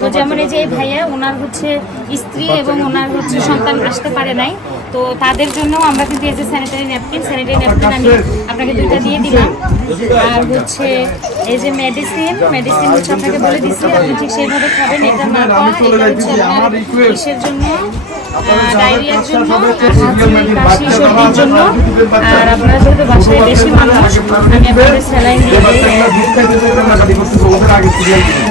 তো যেমন এই যে ভাইয়া ওনার হচ্ছে স্ত্রী এবং ওনার হচ্ছে সন্তান আসতে পারে নাই, তো তাদের জন্য আমরা কিন্তু এই যে স্যানিটারি ন্যাপকিন আমি আপনাকে দুইটা দিয়ে দিলাম। আর হচ্ছে এই যে মেডিসিন হচ্ছে আপনাকে বলে দিচ্ছি, আপনি ঠিক সেইভাবে খাবেন। এটা না পাওয়া, এটা হচ্ছে আপনার ইসের জন্য, ডায়রিয়ার জন্য, কাশি সর্দির জন্য। আর আপনারা যেহেতু বাসায় বেশি মানুষ, আমি আপনাদের স্যালাইন দিয়ে দিই।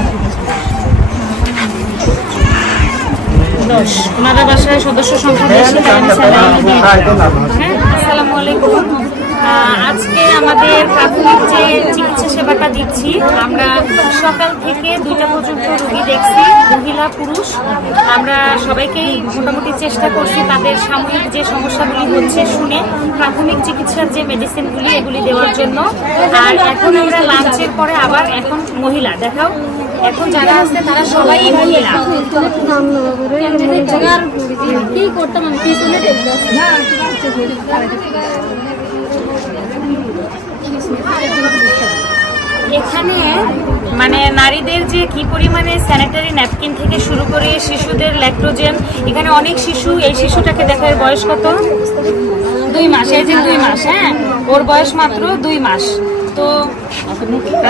ওনারা বাসায় সদস্য সংখ্যা বেশি, আমি স্যালাইন দিয়ে দিলাম। হ্যাঁ, আসসালামু আলাইকুম। আজকে আমাদের প্রাথমিক যে চিকিৎসা সেবাটা দিচ্ছি, আমরা সকাল থেকে 2টা পর্যন্ত রোগী দেখছি, মহিলা পুরুষ। আমরা সবাইকেই মোটামুটি চেষ্টা করছি তাদের সাময়িক যে সমস্যাগুলি হচ্ছে শুনে প্রাথমিক চিকিৎসার যে মেডিসিনগুলি এগুলি দেওয়ার জন্য। আর এখন আমরা লাঞ্চের পরে আবার এখন মহিলা দেখাও, এখন যারা আছে তারা সবাই মহিলা। কি করতাম আমি পিছনে এখানে মানে নারীদের যে কি পরিমাণে স্যানিটারি ন্যাপকিন থেকে শুরু করে শিশুদের ল্যাক্টোজেন, এখানে অনেক শিশু, এই শিশুটাকে দেখার বয়স কত, 2 মাস, এই যে 2 মাস, হ্যাঁ ওর বয়স মাত্র 2 মাস। তো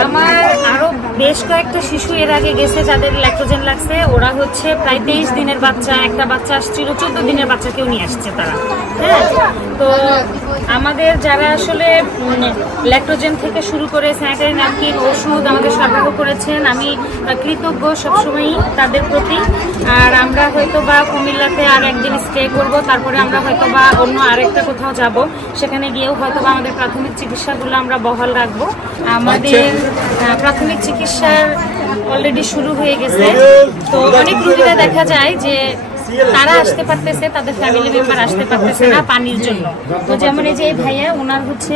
আমার আরো বেশ কয়েকটা শিশু এর আগে গেছে যাদের ল্যাক্টোজেন লাগছে, ওরা হচ্ছে প্রায় 23 দিনের বাচ্চা, একটা বাচ্চা আসছিল 14 দিনের বাচ্চাকেও নিয়ে আসছে তারা। হ্যাঁ, তো আমাদের যারা আসলে ল্যাক্টোজেন থেকে শুরু করে স্যানিটারি ন্যাপকিন, ওষুধ আমাদের সরবরাহ করেছেন, আমি কৃতজ্ঞ সবসময়ই তাদের প্রতি। আর আমরা হয়তো বা কুমিল্লাতে আর একদিন স্টে করব, তারপরে আমরা হয়তো বা অন্য আরেকটা কোথাও যাব, সেখানে গিয়েও হয়তো বা আমাদের প্রাথমিক চিকিৎসাগুলো আমরা বহাল রাখবো। আমাদের প্রাথমিক চিকিৎসার অলরেডি শুরু হয়ে গেছে। তো অনেক রোগীরা দেখা যায় যে তারা আসতে পারতেছে, তাদের ফ্যামিলি মেম্বার আসতে পারতেছে না পানির জন্য। তো যেমন এই যে ভাইয়া ওনার হচ্ছে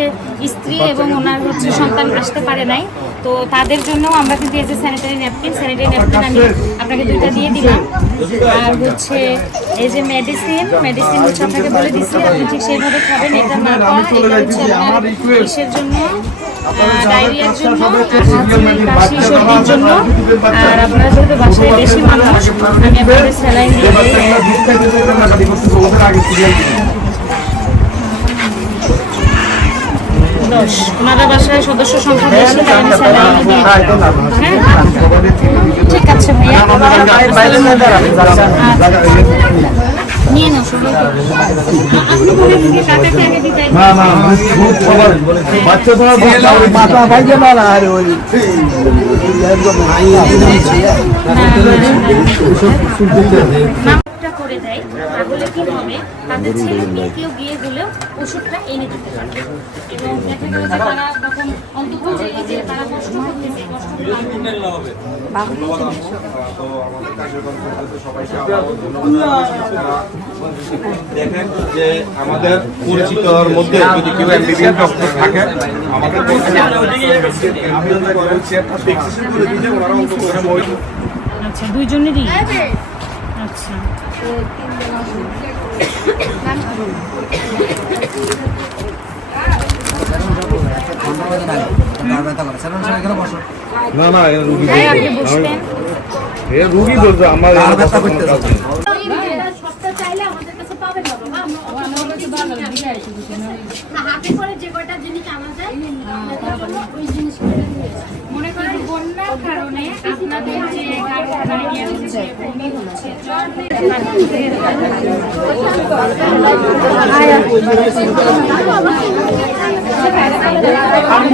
স্ত্রী এবং ওনার হচ্ছে সন্তান আসতে পারে নাই, তো তাদের জন্য আমরা কিন্তু এই যে স্যানিটারি ন্যাপকিন আমি আপনাকে দুইটা দিয়ে দিলাম। আর হচ্ছে এই যে মেডিসিন হচ্ছে আপনাকে বলে দিচ্ছি, আপনি ঠিক সেইভাবে খাবেন। এটা না পাওয়া, এটা হচ্ছে আপনার ইসের জন্য, ডায়রিয়ার জন্য, কাশি সর্দির জন্য। আর আপনারা যেহেতু বাসায় বেশি মানুষ, আমি আপনাদের স্যালাইন দিয়ে দিই। ওনারা বাসায় সদস্য সংখ্যা বেশি, আমি স্যালাইন দিয়ে দিলাম। হ্যাঁ, ঠিক আছে ভাইয়া, নিয়ে নাও সবাই। আপনি বলে দিকে কাটাকে আগে দিতে না না খুব সবার বাচ্চা তো মাথা ভাইজে না না আরে ওই একদম নামটা করে দেয়, তাহলে কি হবে তাদের ছেলে মেয়ে কেউ গিয়ে হলেও ওষুধটা এনে দিতে পারবে। এবং দেখা গেল যে তারা তখন অন্তত যে এই যে তারা কষ্ট করতেছে, কষ্টগুলো দেখেন যে আমাদের পরিচিতর মধ্যে যদি কেউ এমবিবিএস ডক্টর থাকে, আমাদের আচ্ছা, দুইজনেরই আচ্ছা। না না রুগী আপনি বসবেন। রুগী বলছে আমার মনে করেন বন্যার কারণে আপনাদের যে ডায়রিয়া হচ্ছে, বমি হচ্ছে, জ্বর